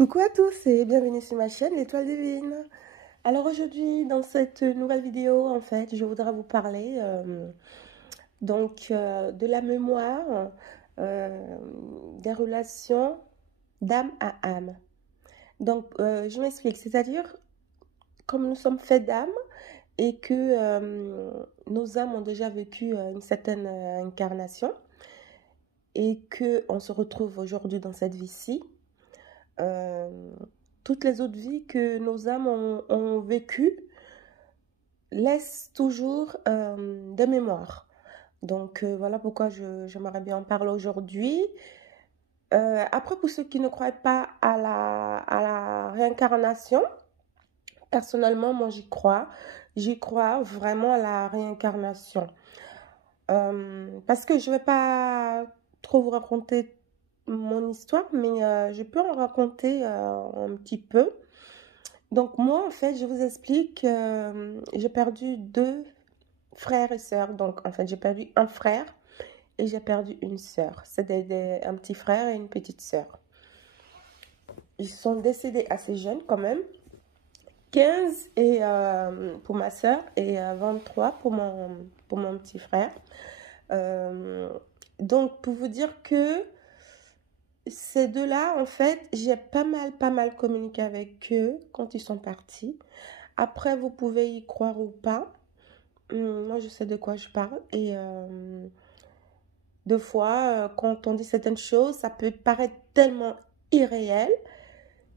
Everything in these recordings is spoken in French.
Coucou à tous et bienvenue sur ma chaîne L'Étoile Divine. Alors aujourd'hui, dans cette nouvelle vidéo, en fait, je voudrais vous parler de la mémoire des relations d'âme à âme. Je m'explique, c'est-à-dire comme nous sommes faits d'âme et que nos âmes ont déjà vécu une certaine incarnation et qu'on se retrouve aujourd'hui dans cette vie-ci. Toutes les autres vies que nos âmes ont vécues laissent toujours des mémoires. Voilà pourquoi j'aimerais bien en parler aujourd'hui. Après, pour ceux qui ne croient pas à la réincarnation, personnellement, moi j'y crois. J'y crois vraiment à la réincarnation. Parce que je ne vais pas trop vous raconter mon histoire, mais je peux en raconter un petit peu. Donc moi, en fait, je vous explique, j'ai perdu deux frères et sœurs. Donc, en fait, j'ai perdu un frère et j'ai perdu une sœur. C'est un petit frère et une petite sœur. Ils sont décédés assez jeunes quand même. 15 pour ma sœur et 23 pour mon petit frère. Donc, pour vous dire que ces deux-là, en fait, j'ai pas mal communiqué avec eux quand ils sont partis. Après, vous pouvez y croire ou pas. Moi, je sais de quoi je parle. Et deux fois, quand on dit certaines choses, ça peut paraître tellement irréel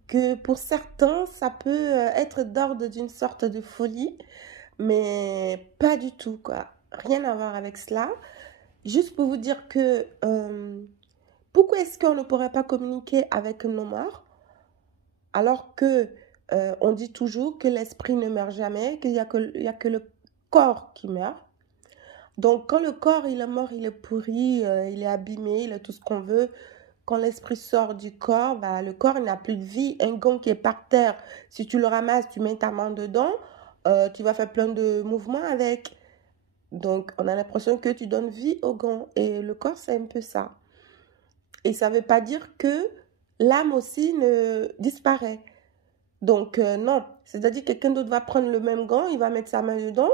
que pour certains, ça peut être d'ordre d'une sorte de folie. Mais pas du tout, quoi. Rien à voir avec cela. Juste pour vous dire que pourquoi est-ce qu'on ne pourrait pas communiquer avec nos morts alors que on dit toujours que l'esprit ne meurt jamais, qu'il n'y a que le corps qui meurt. Donc quand le corps il est mort, il est pourri, il est abîmé, il est tout ce qu'on veut. Quand l'esprit sort du corps, bah, le corps n'a plus de vie. Un gant qui est par terre, si tu le ramasses, tu mets ta main dedans, tu vas faire plein de mouvements avec. Donc on a l'impression que tu donnes vie au gant. Et le corps, c'est un peu ça. Et ça ne veut pas dire que l'âme aussi ne disparaît. Donc non, c'est-à-dire que quelqu'un d'autre va prendre le même gant, il va mettre sa main dedans,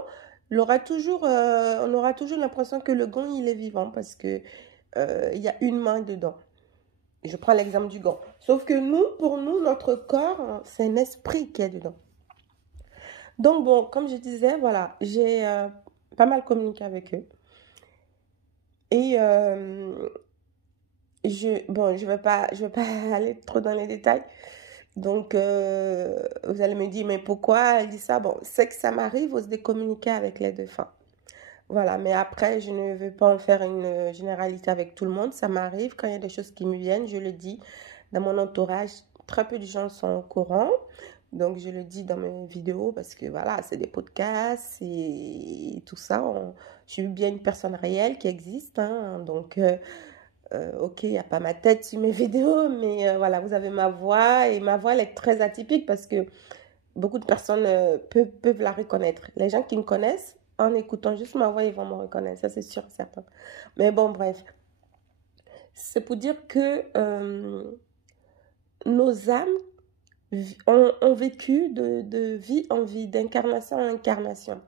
on aura toujours l'impression que le gant, il est vivant parce que il y a une main dedans. Je prends l'exemple du gant. Sauf que nous, pour nous, notre corps, c'est un esprit qui est dedans. Donc bon, comme je disais, voilà, j'ai pas mal communiqué avec eux. Et je vais pas aller trop dans les détails. Donc, vous allez me dire, mais pourquoi elle dit ça? Bon, c'est que ça m'arrive aussi de communiquer avec les défunts. Voilà, mais après, je ne veux pas en faire une généralité avec tout le monde. Ça m'arrive quand il y a des choses qui me viennent, je le dis. Dans mon entourage, très peu de gens sont au courant. Donc, je le dis dans mes vidéos parce que voilà, c'est des podcasts et tout ça. Je suis bien une personne réelle qui existe. Hein, donc, ok, il n'y a pas ma tête sur mes vidéos, mais voilà, vous avez ma voix et ma voix elle est très atypique parce que beaucoup de personnes peuvent la reconnaître. Les gens qui me connaissent, en écoutant juste ma voix, ils vont me reconnaître, ça c'est sûr, certain. Mais bon, bref, c'est pour dire que nos âmes ont vécu de vie en vie, d'incarnation en incarnation.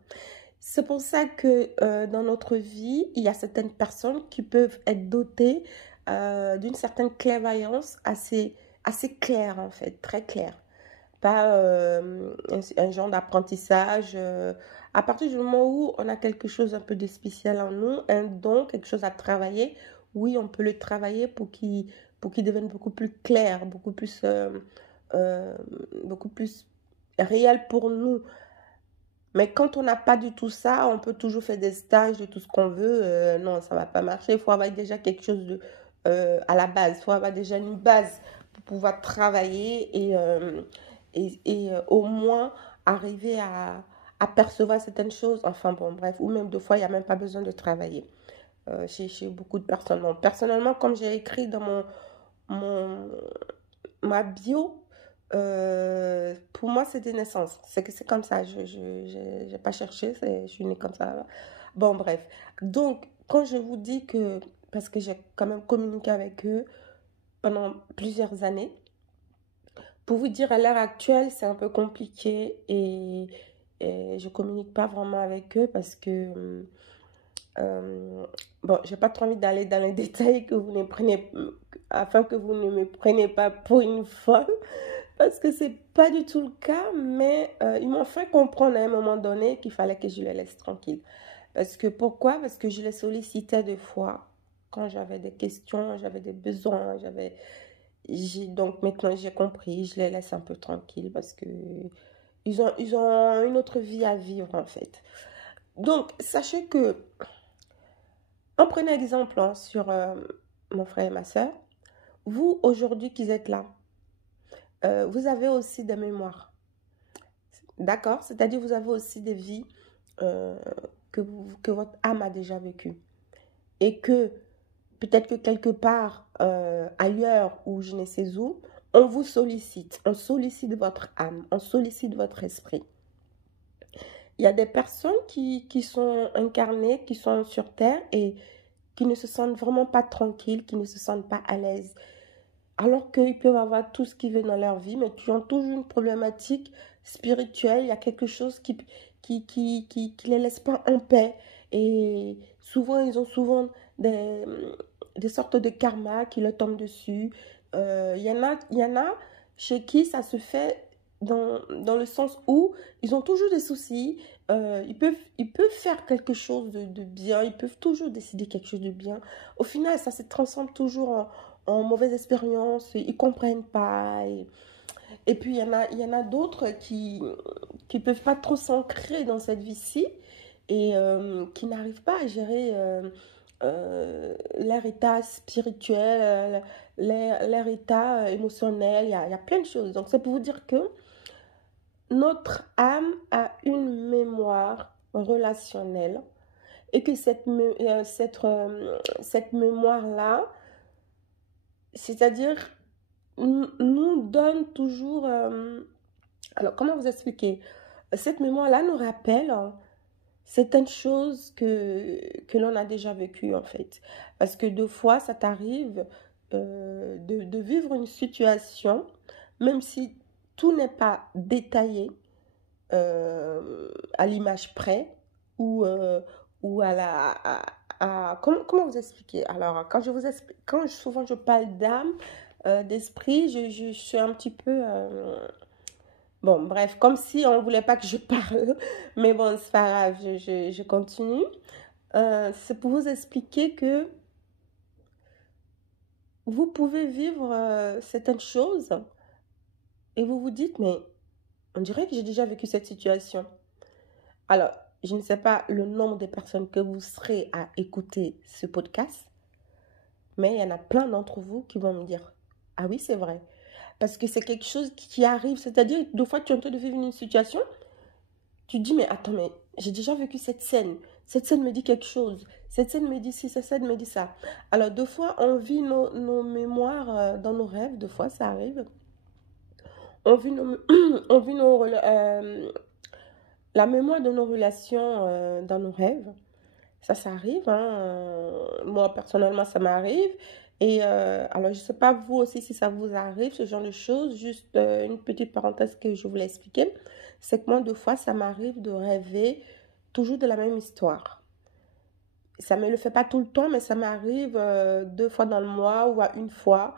C'est pour ça que dans notre vie, il y a certaines personnes qui peuvent être dotées d'une certaine clairvoyance assez claire en fait, très claire. Pas un genre d'apprentissage. À partir du moment où on a quelque chose un peu de spécial en nous, un don, quelque chose à travailler, oui, on peut le travailler pour qu'il devienne beaucoup plus clair, euh, beaucoup plus réel pour nous. Mais quand on n'a pas du tout ça, on peut toujours faire des stages de tout ce qu'on veut. Non, ça ne va pas marcher. Il faut avoir déjà quelque chose à la base. Il faut avoir déjà une base pour pouvoir travailler et au moins arriver à percevoir certaines choses. Enfin bon, bref. Ou même des fois, il n'y a même pas besoin de travailler chez beaucoup de personnes. Bon, personnellement, comme j'ai écrit dans mon, ma bio, pour moi, c'est des naissances. C'est comme ça. Je n'ai pas cherché. Je suis née comme ça. Bon, bref. Donc, quand je vous dis que, parce que j'ai quand même communiqué avec eux pendant plusieurs années, pour vous dire, à l'heure actuelle, c'est un peu compliqué et je communique pas vraiment avec eux parce que, bon, j'ai pas trop envie d'aller dans les détails que vous ne preniez, afin que vous ne me preniez pas pour une folle, parce que c'est pas du tout le cas, mais ils m'ont fait comprendre à un moment donné qu'il fallait que je les laisse tranquilles. Parce que pourquoi? Parce que je les sollicitais deux fois quand j'avais des questions, j'avais des besoins, donc maintenant j'ai compris, je les laisse un peu tranquilles parce que ils ont une autre vie à vivre en fait. Donc sachez que, en prenant exemple sur mon frère et ma soeur, vous aujourd'hui qui êtes là, vous avez aussi des mémoires, d'accord? C'est-à-dire vous avez aussi des vies euh, que votre âme a déjà vécues et que peut-être que quelque part ailleurs ou je ne sais où, on sollicite votre âme, on sollicite votre esprit. Il y a des personnes qui sont incarnées, qui sont sur Terre et qui ne se sentent vraiment pas tranquilles, qui ne se sentent pas à l'aise. Alors qu'ils peuvent avoir tout ce qui veut dans leur vie, mais qui ont toujours une problématique spirituelle. Il y a quelque chose qui les laisse pas en paix. Et souvent, ils ont souvent des sortes de karma qui leur tombent dessus. Il y en a chez qui ça se fait dans le sens où ils ont toujours des soucis. Ils peuvent faire quelque chose de bien. Ils peuvent toujours décider quelque chose de bien. Au final, ça se transforme toujours en mauvaise expérience, ils comprennent pas. Et puis, il y en a d'autres qui peuvent pas trop s'ancrer dans cette vie-ci et qui n'arrivent pas à gérer leur état spirituel, leur état émotionnel. Il y a plein de choses. Donc, c'est pour vous dire que notre âme a une mémoire relationnelle et que cette mémoire-là, c'est-à-dire, nous donne toujours... alors, comment vous expliquer? Cette mémoire-là nous rappelle certaines choses que l'on a déjà vécues, en fait. Parce que deux fois, ça t'arrive de vivre une situation, même si tout n'est pas détaillé à l'image près ou à la... comment vous expliquer? Alors, souvent je parle d'âme, d'esprit, je suis un petit peu... bon, bref, comme si on ne voulait pas que je parle. Mais bon, c'est pas grave, je continue. C'est pour vous expliquer que vous pouvez vivre certaines choses et vous vous dites, mais on dirait que j'ai déjà vécu cette situation. Alors, je ne sais pas le nombre de personnes que vous serez à écouter ce podcast, mais il y en a plein d'entre vous qui vont me dire, ah oui, c'est vrai. Parce que c'est quelque chose qui arrive, c'est-à-dire, deux fois, tu es en train de vivre une situation, tu te dis, mais attends, mais j'ai déjà vécu cette scène. Cette scène me dit quelque chose. Cette scène me dit ci, cette scène me dit ça. Alors, deux fois, on vit nos mémoires dans nos rêves. Deux fois, ça arrive. On vit, on vit la mémoire de nos relations dans nos rêves. Ça arrive. Hein. Moi, personnellement, ça m'arrive. Et alors, je ne sais pas vous aussi si ça vous arrive, ce genre de choses. Juste une petite parenthèse que je voulais expliquer. C'est que moi, deux fois, ça m'arrive de rêver toujours de la même histoire. Ça ne me le fait pas tout le temps, mais ça m'arrive deux fois dans le mois ou à une fois,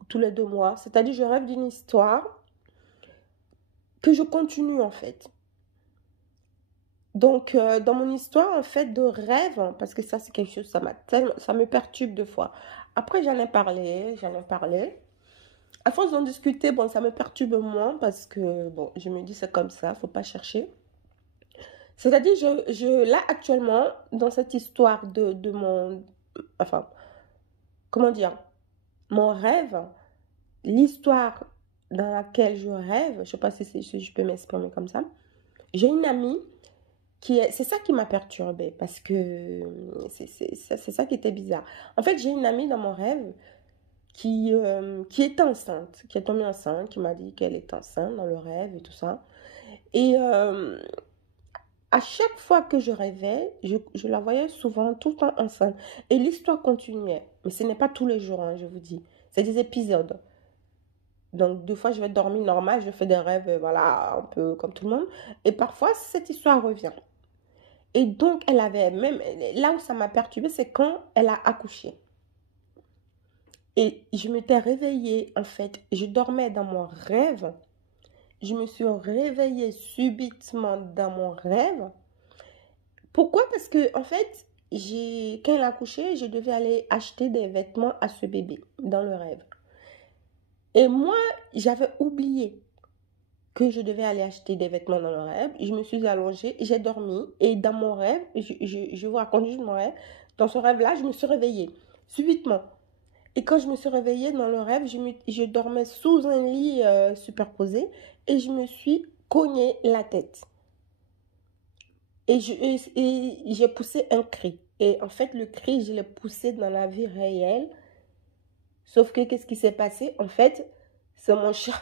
ou tous les 2 mois. C'est-à-dire, je rêve d'une histoire que je continue en fait. Donc, dans mon histoire, en fait, de rêve, parce que ça, c'est quelque chose, ça me perturbe deux fois. Après, j'en ai parlé. À force d'en discuter, bon, ça me perturbe moins parce que, bon, je me dis, c'est comme ça, faut pas chercher. C'est-à-dire, là, actuellement, dans cette histoire de mon, enfin, comment dire, mon rêve, l'histoire dans laquelle je rêve, je ne sais pas si je peux m'exprimer comme ça, j'ai une amie c'est ça qui m'a perturbée parce que c'est ça qui était bizarre. En fait, j'ai une amie dans mon rêve qui est enceinte, qui est tombée enceinte, qui m'a dit qu'elle est enceinte dans le rêve et tout ça. Et à chaque fois que je rêvais, je la voyais souvent tout le temps enceinte. Et l'histoire continuait. Mais ce n'est pas tous les jours, hein, je vous dis. C'est des épisodes. Donc, des fois, je vais dormir normal, je fais des rêves, voilà, un peu comme tout le monde. Et parfois, cette histoire revient. Et donc, elle avait même, là où ça m'a perturbée, c'est quand elle a accouché. Et je m'étais réveillée, en fait, je dormais dans mon rêve. Je me suis réveillée subitement dans mon rêve. Pourquoi? Parce que, en fait, quand elle a accouché, je devais aller acheter des vêtements à ce bébé dans le rêve. Et moi, j'avais oublié que je devais aller acheter des vêtements dans le rêve. Je me suis allongée, j'ai dormi. Et dans mon rêve, je vous raconte juste mon rêve. Dans ce rêve-là, je me suis réveillée subitement. Et quand je me suis réveillée dans le rêve, je dormais sous un lit superposé et je me suis cogné la tête. Et j'ai poussé un cri. Et en fait, le cri, je l'ai poussé dans la vie réelle. Sauf que, qu'est-ce qui s'est passé? En fait, c'est mon chat.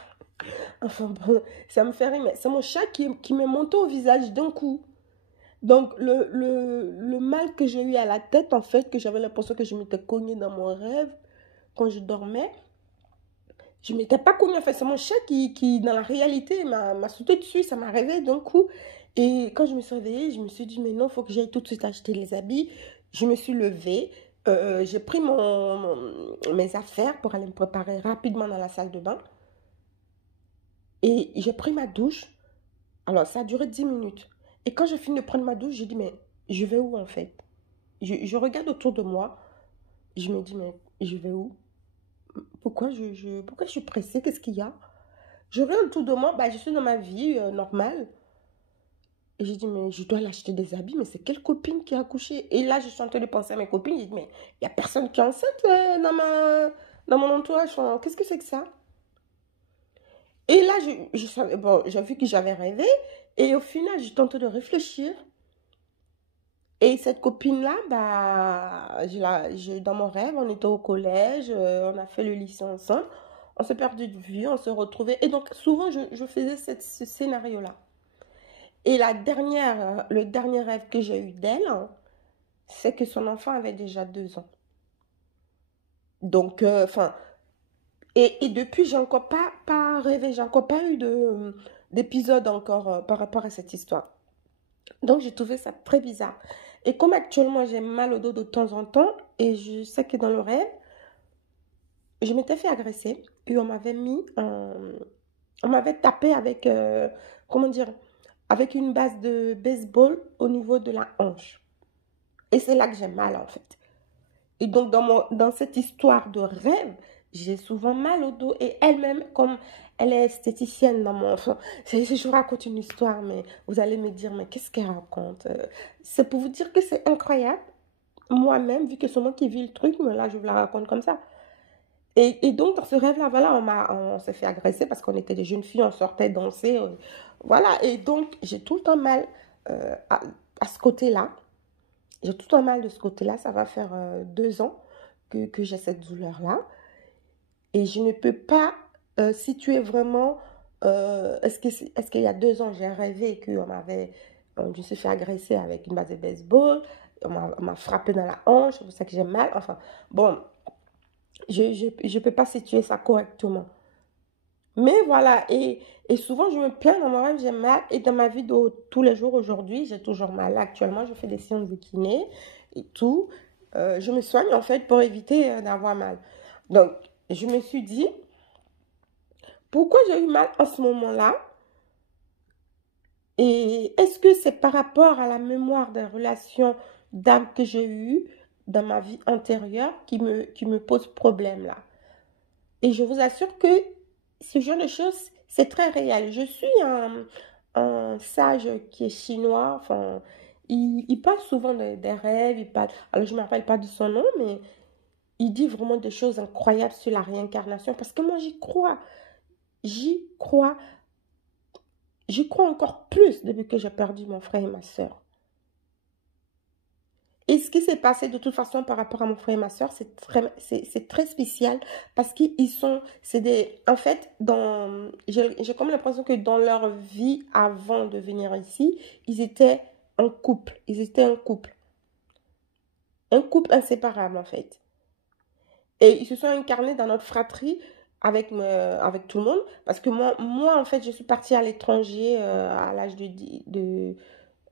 Enfin bon, ça me fait rire, mais c'est mon chat qui m'est monté au visage d'un coup. Donc, le mal que j'ai eu à la tête, en fait, que j'avais l'impression que je m'étais cognée dans mon rêve quand je dormais, je ne m'étais pas cognée. En fait, c'est mon chat qui, dans la réalité, m'a sauté dessus, ça m'a réveillée d'un coup. Et quand je me suis réveillée, je me suis dit, mais non, il faut que j'aille tout de suite acheter les habits. Je me suis levée, j'ai pris mes affaires pour aller me préparer rapidement dans la salle de bain. Et j'ai pris ma douche. Alors, ça a duré 10 minutes. Et quand j'ai fini de prendre ma douche, j'ai dit, mais je vais où en fait? Je regarde autour de moi. Je me dis, mais je vais où? Pourquoi je suis pressée? Qu'est-ce qu'il y a? Je regarde autour de moi. Bah, je suis dans ma vie normale. Et j'ai dit, mais je dois l'acheter des habits. Mais c'est quelle copine qui a accouché? Et là, je suis en train de penser à mes copines. J'ai dit, mais il n'y a personne qui est enceinte dans mon entourage. Enfin, qu'est-ce que c'est que ça? Et là, je savais, bon, j'ai vu que j'avais rêvé. Et au final, j'ai tenté de réfléchir. Et cette copine-là, bah, dans mon rêve, on était au collège, on a fait le lycée ensemble. On s'est perdu de vue, on s'est retrouvés. Et donc, souvent, je faisais ce scénario-là. Et le dernier rêve que j'ai eu d'elle, hein, c'est que son enfant avait déjà 2 ans. Donc, enfin, et depuis, j'ai encore pas rêvé, j'ai encore pas eu d'épisode encore par rapport à cette histoire. Donc, j'ai trouvé ça très bizarre. Et comme actuellement, j'ai mal au dos de temps en temps, et je sais que dans le rêve, je m'étais fait agresser, et on m'avait tapé avec, comment dire, avec une base de baseball au niveau de la hanche. Et c'est là que j'ai mal, en fait. Et donc, dans cette histoire de rêve, j'ai souvent mal au dos. Et elle-même, comme elle est esthéticienne dans mon... Enfin, je vous raconte une histoire, mais vous allez me dire, mais qu'est-ce qu'elle raconte? C'est pour vous dire que c'est incroyable. Moi-même, vu que c'est moi qui vis le truc, mais là, je vous la raconte comme ça. Et donc, dans ce rêve-là, voilà, on s'est fait agresser parce qu'on était des jeunes filles, on sortait danser. Voilà, et donc, j'ai tout le temps mal à ce côté-là. J'ai tout le temps mal de ce côté-là. Ça va faire 2 ans que j'ai cette douleur-là. Et je ne peux pas situer vraiment, est-ce qu'il y a 2 ans, j'ai rêvé que je me suis fait agresser avec une base de baseball, on m'a frappé dans la hanche, c'est pour ça que j'ai mal. Enfin, bon, je peux pas situer ça correctement. Mais voilà, et souvent je me plains dans mon rêve, j'ai mal. Et dans ma vie de tous les jours aujourd'hui, j'ai toujours mal. Actuellement, je fais des séances de kiné et tout. Je me soigne en fait pour éviter d'avoir mal. Donc, je me suis dit, pourquoi j'ai eu mal en ce moment-là? Et est-ce que c'est par rapport à la mémoire des relations d'âme que j'ai eues dans ma vie antérieure qui me pose problème là? Et je vous assure que ce genre de choses, c'est très réel. Je suis un sage qui est chinois. Enfin, il parle souvent des rêves. Alors, je ne me rappelle pas de son nom, mais il dit vraiment des choses incroyables sur la réincarnation. Parce que moi, j'y crois. J'y crois. J'y crois encore plus depuis que j'ai perdu mon frère et ma soeur. Et ce qui s'est passé de toute façon par rapport à mon frère et ma soeur, c'est très spécial parce qu'ils sont, en fait, j'ai comme l'impression que dans leur vie avant de venir ici, ils étaient un couple. Ils étaient un couple. Un couple inséparable en fait. Et ils se sont incarnés dans notre fratrie avec tout le monde. Parce que moi en fait, je suis partie à l'étranger à l'âge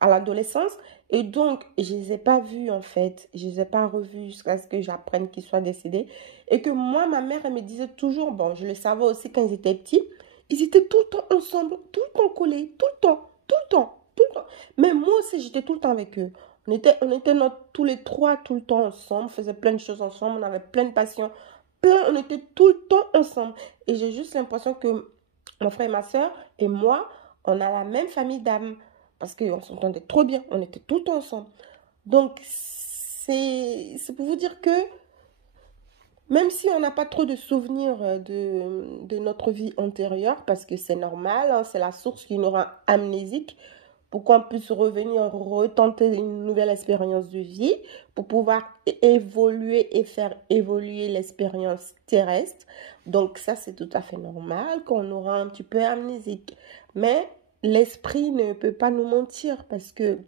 à l'adolescence. Et donc, je les ai pas vus en fait. Je les ai pas revus jusqu'à ce que j'apprenne qu'ils soient décédés. Et que moi, ma mère, elle me disait toujours, bon, je le savais aussi quand ils étaient petits, ils étaient tout le temps ensemble, tout le temps collés, tout le temps, tout le temps, tout le temps. Mais moi aussi, j'étais tout le temps avec eux. On était tous les trois tout le temps ensemble, on faisait plein de choses ensemble, on avait plein de passions, on était tout le temps ensemble. Et j'ai juste l'impression que mon frère et ma soeur et moi, on a la même famille d'âmes parce qu'on s'entendait trop bien, on était tout le temps ensemble. Donc, c'est pour vous dire que même si on n'a pas trop de souvenirs de notre vie antérieure, parce que c'est normal, hein, c'est la source qui nous rend amnésique, pour qu'on puisse revenir, retenter une nouvelle expérience de vie, pour pouvoir évoluer et faire évoluer l'expérience terrestre. Donc ça, c'est tout à fait normal qu'on aura un petit peu amnésique. Mais l'esprit ne peut pas nous mentir parce que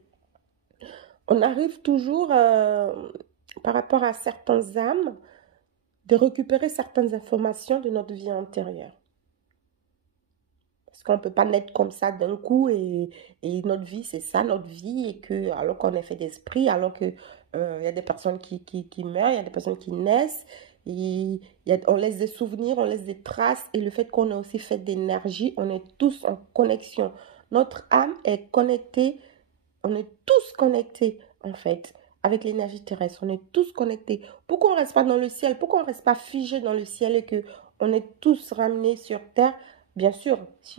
on arrive toujours, par rapport à certaines âmes, de récupérer certaines informations de notre vie antérieure. Parce qu'on ne peut pas naître comme ça d'un coup et notre vie, c'est ça, notre vie, et que, alors qu'on est fait d'esprit, alors que y a des personnes qui meurent, il y a des personnes qui naissent, on laisse des souvenirs, on laisse des traces, et le fait qu'on est aussi fait d'énergie, on est tous en connexion. Notre âme est connectée, on est tous connectés, en fait, avec l'énergie terrestre, on est tous connectés. Pourquoi on ne reste pas dans le ciel? Pourquoi on ne reste pas figé dans le ciel et que on est tous ramenés sur Terre? Bien sûr,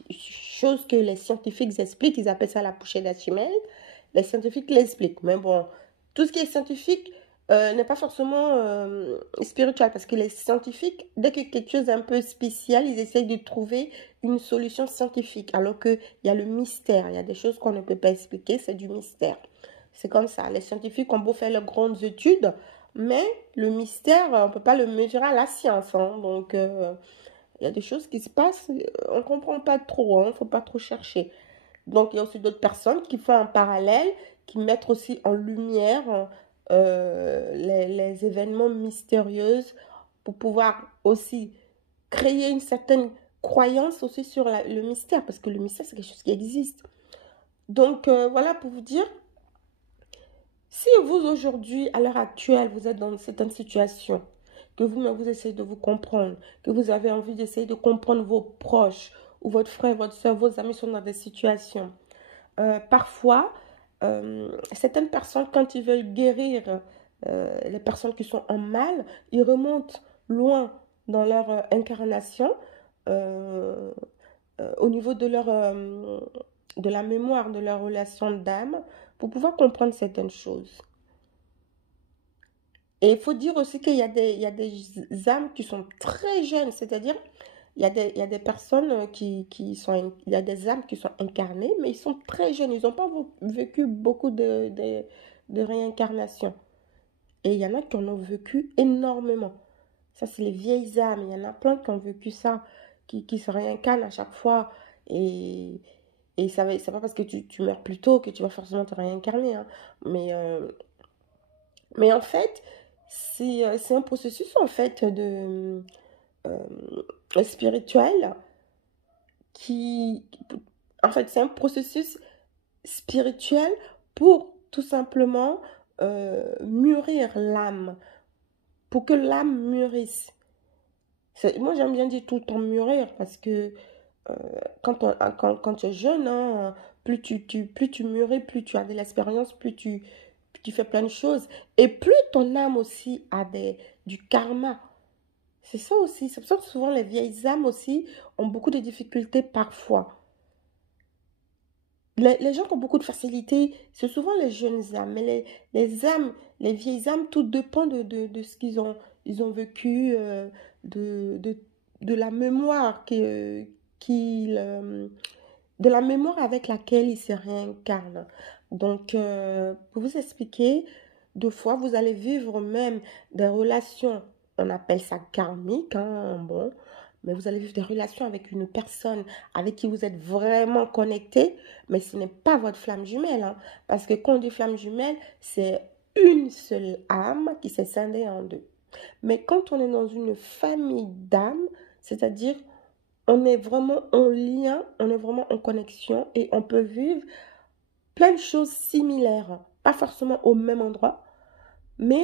chose que les scientifiques expliquent, ils appellent ça la poussée d'Archimède. Les scientifiques l'expliquent. Mais bon, tout ce qui est scientifique n'est pas forcément spirituel. Parce que les scientifiques, dès que quelque chose est un peu spécial, ils essayent de trouver une solution scientifique. Alors qu'il y a le mystère. Il y a des choses qu'on ne peut pas expliquer, c'est du mystère. C'est comme ça. Les scientifiques ont beau faire leurs grandes études, mais le mystère, on ne peut pas le mesurer à la science. Hein. Donc, il y a des choses qui se passent, on ne comprend pas trop, il ne faut pas trop chercher. Donc, il y a aussi d'autres personnes qui font un parallèle, qui mettent aussi en lumière les événements mystérieux pour pouvoir aussi créer une certaine croyance aussi sur le mystère, parce que le mystère, c'est quelque chose qui existe. Donc, voilà pour vous dire, si vous aujourd'hui, à l'heure actuelle, vous êtes dans certaines situations, que vous essayez de vous comprendre, que vous avez envie d'essayer de comprendre vos proches, ou votre frère, votre soeur, vos amis sont dans des situations. Parfois, certaines personnes, quand ils veulent guérir les personnes qui sont en mal, ils remontent loin dans leur incarnation, euh, au niveau de la mémoire, de leur relation d'âme, pour pouvoir comprendre certaines choses. Et il faut dire aussi il y a des âmes qui sont très jeunes, c'est-à-dire il y a des personnes qui sont, il y a des âmes qui sont incarnées, mais ils sont très jeunes, ils n'ont pas vécu beaucoup de réincarnation. Et il y en a qui en ont vécu énormément. Ça, c'est les vieilles âmes, il y en a plein qui ont vécu ça, qui se réincarnent à chaque fois. Et, et ça c'est pas parce que tu meurs plus tôt que tu vas forcément te réincarner. Hein. Mais en fait, c'est un processus en fait spirituel qui, en fait, c'est un processus spirituel pour tout simplement mûrir l'âme, pour que l'âme mûrisse. Moi, j'aime bien dire tout le temps mûrir parce que quand tu es jeune, hein, plus tu mûris, plus tu as de l'expérience, plus tu fais plein de choses. Et plus ton âme aussi a du karma. C'est ça aussi. C'est pour ça que souvent les vieilles âmes aussi ont beaucoup de difficultés parfois. Les gens qui ont beaucoup de facilité, c'est souvent les jeunes âmes. Mais les âmes, les vieilles âmes, tout dépend de ce ils ont vécu, de, de, de la mémoire qu'ils, de la mémoire avec laquelle ils se réincarnent. Donc, pour vous expliquer, deux fois, vous allez vivre même des relations, on appelle ça karmique, hein, bon, mais vous allez vivre des relations avec une personne avec qui vous êtes vraiment connecté, mais ce n'est pas votre flamme jumelle, hein, parce que quand on dit flamme jumelle, c'est une seule âme qui s'est scindée en deux. Mais quand on est dans une famille d'âmes, C'est-à-dire, on est vraiment en lien, on est vraiment en connexion et on peut vivre plein de choses similaires. Pas forcément au même endroit, mais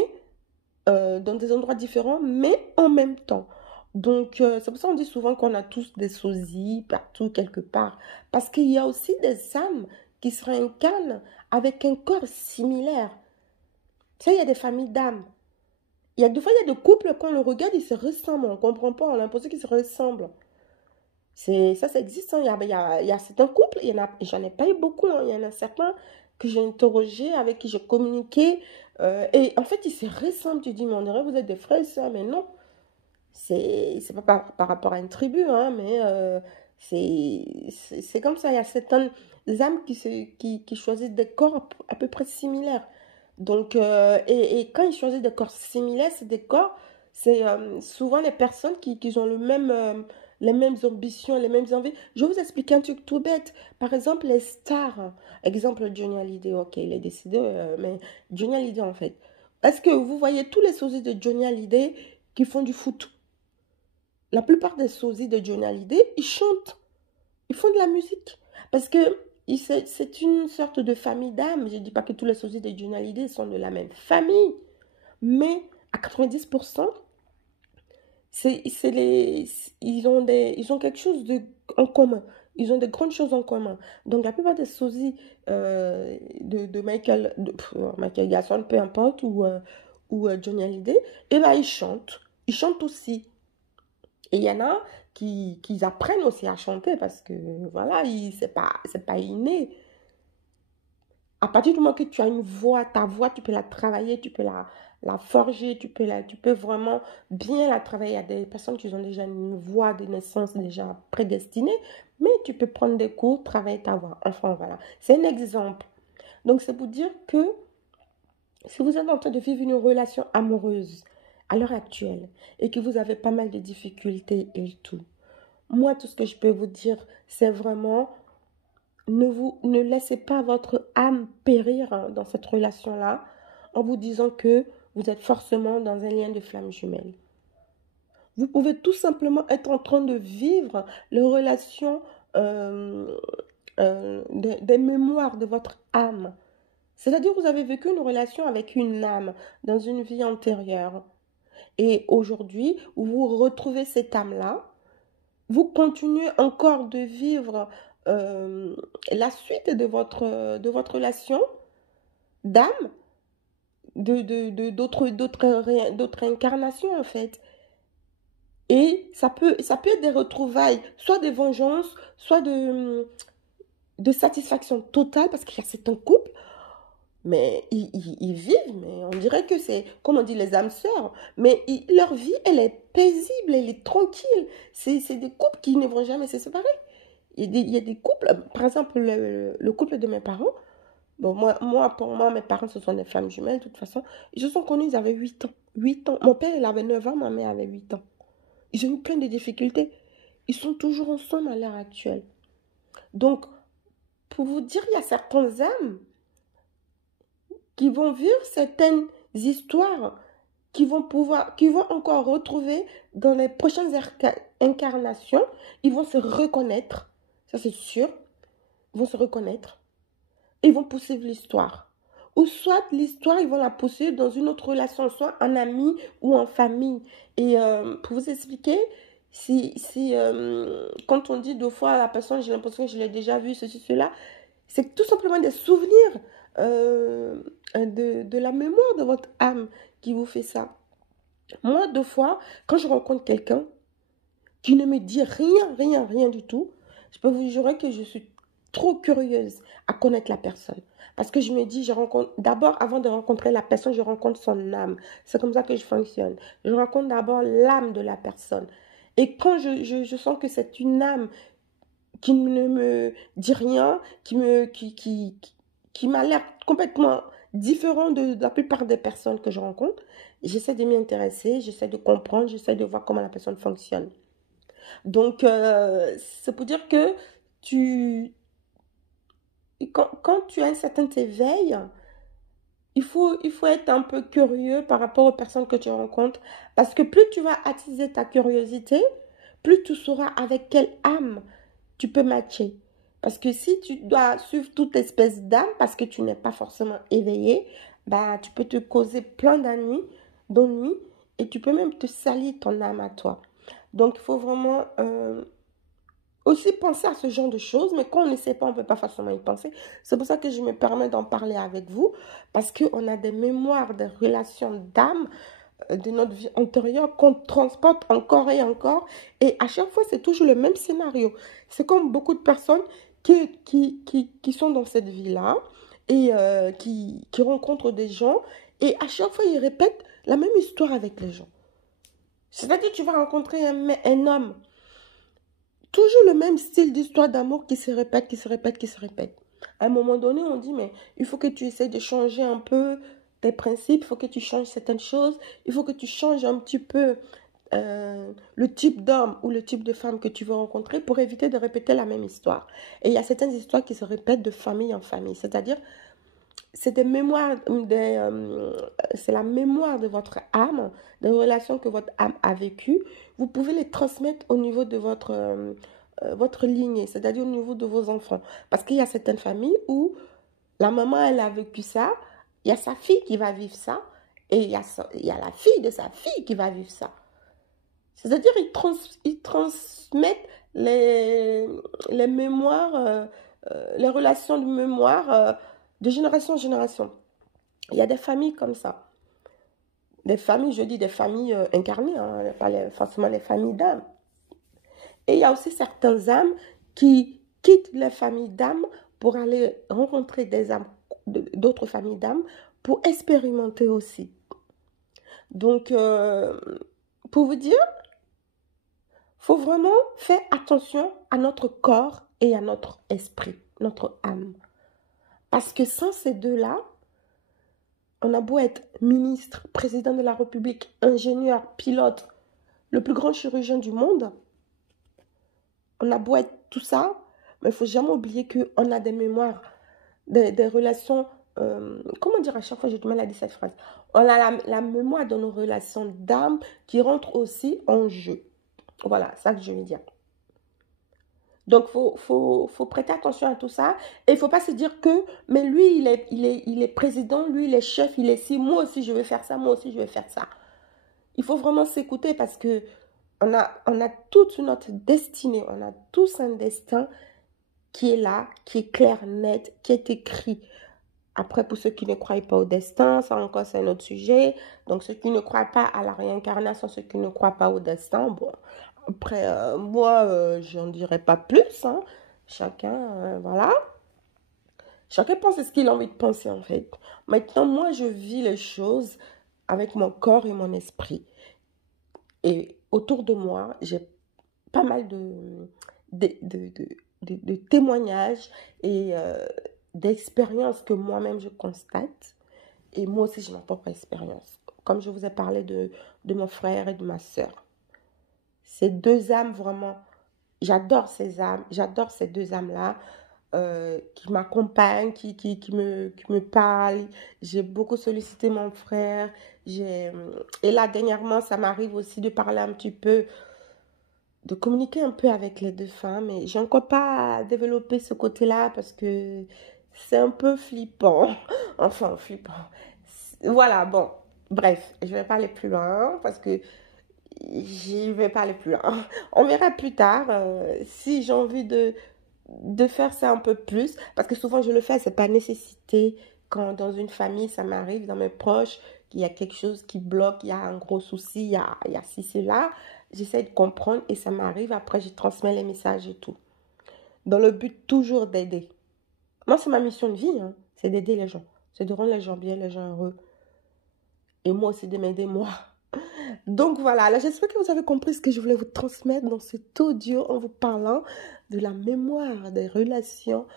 dans des endroits différents, mais en même temps. Donc, c'est pour ça qu'on dit souvent qu'on a tous des sosies partout, quelque part. Parce qu'il y a aussi des âmes qui se réincarnent avec un corps similaire. Tu sais, il y a des familles d'âmes. Il y a des fois, il y a des couples, quand on le regarde, ils se ressemblent. On ne comprend pas, on a l'impression qu'ils se ressemblent. Ça existe. Hein. Il y a certains couples, j'en ai pas eu beaucoup. Hein. Il y en a certains que j'ai interrogés, avec qui j'ai communiqué. Et en fait, ils se ressemblent. Tu dis, mais on dirait que vous êtes des frères et sœurs. Mais non, c'est pas par rapport à une tribu, hein, mais c'est comme ça. Il y a certaines âmes qui choisissent des corps à peu près similaires. Donc, et quand ils choisissent des corps similaires, c'est des corps, c'est souvent les personnes qui ont les mêmes ambitions, les mêmes envies. Je vais vous expliquer un truc tout bête. Par exemple, les stars. Exemple, Johnny Hallyday. Ok, il est décédé, mais Johnny Hallyday, en fait. Est-ce que vous voyez tous les sosies de Johnny Hallyday qui font du foot? La plupart des sosies de Johnny Hallyday, ils chantent. Ils font de la musique. Parce que c'est une sorte de famille d'âmes. Je ne dis pas que tous les sosies de Johnny Hallyday sont de la même famille. Mais à 90%, ils ont quelque chose en commun. Ils ont des grandes choses en commun. Donc, la plupart des sosies de Michael Jackson, peu importe, ou Johnny Hallyday, eh ben, ils chantent. Ils chantent aussi. Et il y en a qui apprennent aussi à chanter parce que, voilà, c'est pas inné. À partir du moment que tu as une voix, ta voix, tu peux la travailler, tu peux la forger, tu peux vraiment bien la travailler. Il y a des personnes qui ont déjà une voix de naissance déjà prédestinée, mais tu peux prendre des cours, travailler ta voix. Enfin, voilà. C'est un exemple. Donc, c'est pour dire que si vous êtes en train de vivre une relation amoureuse à l'heure actuelle et que vous avez pas mal de difficultés et tout, moi, tout ce que je peux vous dire, c'est vraiment ne laissez pas votre âme périr hein, dans cette relation-là en vous disant que vous êtes forcément dans un lien de flamme jumelle. Vous pouvez tout simplement être en train de vivre les relations des mémoires de votre âme. C'est-à-dire que vous avez vécu une relation avec une âme dans une vie antérieure. Et aujourd'hui, vous retrouvez cette âme-là. Vous continuez encore de vivre la suite de votre relation d'âme, d'autres incarnations en fait. Et ça peut être des retrouvailles, soit de vengeance, soit de satisfaction totale, parce qu'il y a certains couples, mais ils vivent, mais on dirait que c'est, comme on dit, les âmes sœurs, mais leur vie, elle est paisible, elle est tranquille. C'est des couples qui ne vont jamais se séparer. Il y a des couples, par exemple, le couple de mes parents, bon, pour moi, mes parents, ce sont des flammes jumelles, de toute façon. Ils se sont connus, ils avaient 8 ans. 8 ans. Mon père, il avait 9 ans, ma mère avait 8 ans. Ils ont eu plein de difficultés. Ils sont toujours ensemble à l'heure actuelle. Donc, pour vous dire, il y a certaines âmes qui vont vivre certaines histoires qui vont encore retrouver dans les prochaines incarnations. Ils vont se reconnaître, ça c'est sûr. Ils vont se reconnaître et ils vont poursuivre l'histoire. Ou soit l'histoire, ils vont la poursuivre dans une autre relation, soit en ami ou en famille. Et pour vous expliquer, quand on dit deux fois à la personne, j'ai l'impression que je l'ai déjà vu, ceci, cela, c'est tout simplement des souvenirs de la mémoire de votre âme qui vous fait ça. Moi, deux fois, quand je rencontre quelqu'un qui ne me dit rien du tout, je peux vous jurer que je suis trop curieuse à connaître la personne. Parce que je me dis, d'abord, avant de rencontrer la personne, je rencontre son âme. C'est comme ça que je fonctionne. Je rencontre d'abord l'âme de la personne. Et quand je sens que c'est une âme qui ne me dit rien, qui m'a l'air complètement différent de la plupart des personnes que je rencontre, j'essaie de m'y intéresser, j'essaie de comprendre, j'essaie de voir comment la personne fonctionne. Donc, c'est pour dire que quand tu as un certain éveil, il faut être un peu curieux par rapport aux personnes que tu rencontres. Parce que plus tu vas attiser ta curiosité, plus tu sauras avec quelle âme tu peux matcher. Parce que si tu dois suivre toute espèce d'âme parce que tu n'es pas forcément éveillé, bah, tu peux te causer plein d'ennuis et tu peux même te salir ton âme à toi. Donc, il faut vraiment aussi penser à ce genre de choses, mais quand on ne sait pas, on ne peut pas forcément y penser. C'est pour ça que je me permets d'en parler avec vous, parce qu'on a des mémoires, des relations d'âme de notre vie antérieure qu'on transporte encore et encore. Et à chaque fois, c'est toujours le même scénario. C'est comme beaucoup de personnes qui sont dans cette vie-là et qui rencontrent des gens. Et à chaque fois, ils répètent la même histoire avec les gens. C'est-à-dire, tu vas rencontrer un homme, toujours le même style d'histoire d'amour qui se répète, qui se répète, qui se répète. À un moment donné, on dit, mais il faut que tu essaies de changer un peu tes principes, il faut que tu changes certaines choses, il faut que tu changes un petit peu le type d'homme ou le type de femme que tu veux rencontrer pour éviter de répéter la même histoire. Et il y a certaines histoires qui se répètent de famille en famille, c'est-à-dire c'est des mémoires, c'est la mémoire de votre âme, des relations que votre âme a vécues. Vous pouvez les transmettre au niveau de votre lignée, c'est-à-dire au niveau de vos enfants. Parce qu'il y a certaines familles où la maman, elle a vécu ça, il y a sa fille qui va vivre ça, et il y a la fille de sa fille qui va vivre ça. C'est-à-dire ils transmettent les mémoires, les relations de mémoire de génération en génération. Il y a des familles comme ça. Des familles, je dis des familles incarnées, hein, pas forcément les familles d'âmes. Et il y a aussi certaines âmes qui quittent les familles d'âmes pour aller rencontrer des âmes, d'autres familles d'âmes, pour expérimenter aussi. Donc, pour vous dire, il faut vraiment faire attention à notre corps et à notre esprit, notre âme. Parce que sans ces deux-là, on a beau être ministre, président de la République, ingénieur, pilote, le plus grand chirurgien du monde, on a beau être tout ça, mais il ne faut jamais oublier qu'on a des mémoires, des relations, comment dire à chaque fois, j'ai du mal à dire cette phrase. On a la mémoire de nos relations d'âme qui rentrent aussi en jeu. Voilà, c'est ça que je veux dire. Donc, faut prêter attention à tout ça. Et il ne faut pas se dire que, mais lui, il est président, lui, il est chef, il est ci, moi aussi, je vais faire ça, moi aussi, je vais faire ça. Il faut vraiment s'écouter parce que on a toute notre destinée, on a tous un destin qui est là, qui est clair, net, qui est écrit. Après, pour ceux qui ne croient pas au destin, ça encore c'est un autre sujet. Donc, ceux qui ne croient pas à la réincarnation, ceux qui ne croient pas au destin, bon, après, moi, j'en dirais pas plus, hein. Chacun, voilà. Chacun pense ce qu'il a envie de penser, en fait. Maintenant, moi, je vis les choses avec mon corps et mon esprit. Et autour de moi, j'ai pas mal de témoignages et d'expériences que moi-même je constate. Et moi aussi, j'ai ma propre expérience. Comme je vous ai parlé de mon frère et de ma soeur. Ces deux âmes, vraiment, j'adore ces deux âmes-là qui m'accompagnent, qui me parlent. J'ai beaucoup sollicité mon frère. Et là, dernièrement, ça m'arrive aussi de parler un petit peu, de communiquer un peu avec les deux femmes. Et j'ai encore pas développé ce côté-là parce que c'est un peu flippant. Enfin, flippant. Voilà, bon. Bref, je vais pas aller plus loin parce que j'y vais pas aller plus loin. On verra plus tard si j'ai envie de faire ça un peu plus. Parce que souvent, je le fais, c'est pas nécessité. Quand dans une famille, ça m'arrive, dans mes proches, qu'il y a quelque chose qui bloque, il y a un gros souci, il y a ci, cela. J'essaie de comprendre et ça m'arrive. Après, je transmets les messages et tout. Dans le but toujours d'aider. Moi, c'est ma mission de vie, hein. C'est d'aider les gens. C'est de rendre les gens bien, les gens heureux. Et moi aussi de m'aider, moi. Donc voilà, là j'espère que vous avez compris ce que je voulais vous transmettre dans cet audio en vous parlant de la mémoire des relations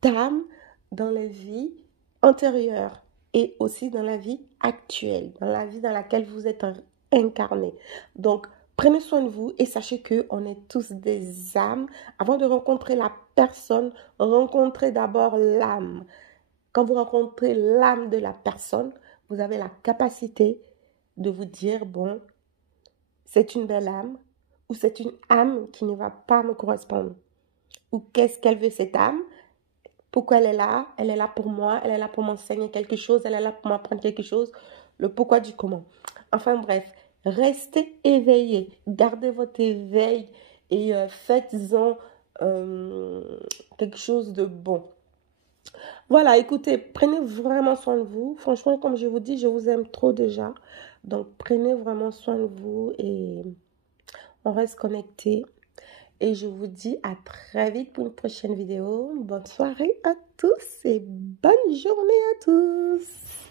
d'âme dans les vies antérieures et aussi dans la vie actuelle, dans la vie dans laquelle vous êtes incarné. Donc prenez soin de vous et sachez qu'on est tous des âmes. Avant de rencontrer la personne, rencontrez d'abord l'âme. Quand vous rencontrez l'âme de la personne, vous avez la capacité de vous dire, bon, c'est une belle âme, ou c'est une âme qui ne va pas me correspondre? Ou qu'est-ce qu'elle veut cette âme? Pourquoi elle est là? Elle est là pour moi, elle est là pour m'enseigner quelque chose, elle est là pour m'apprendre quelque chose. Le pourquoi du comment. Enfin bref, restez éveillés, gardez votre éveil et faites-en quelque chose de bon. Voilà, écoutez, prenez vraiment soin de vous. Franchement, comme je vous dis, je vous aime trop déjà. Donc, prenez vraiment soin de vous et on reste connectés. Et je vous dis à très vite pour une prochaine vidéo. Bonne soirée à tous et bonne journée à tous.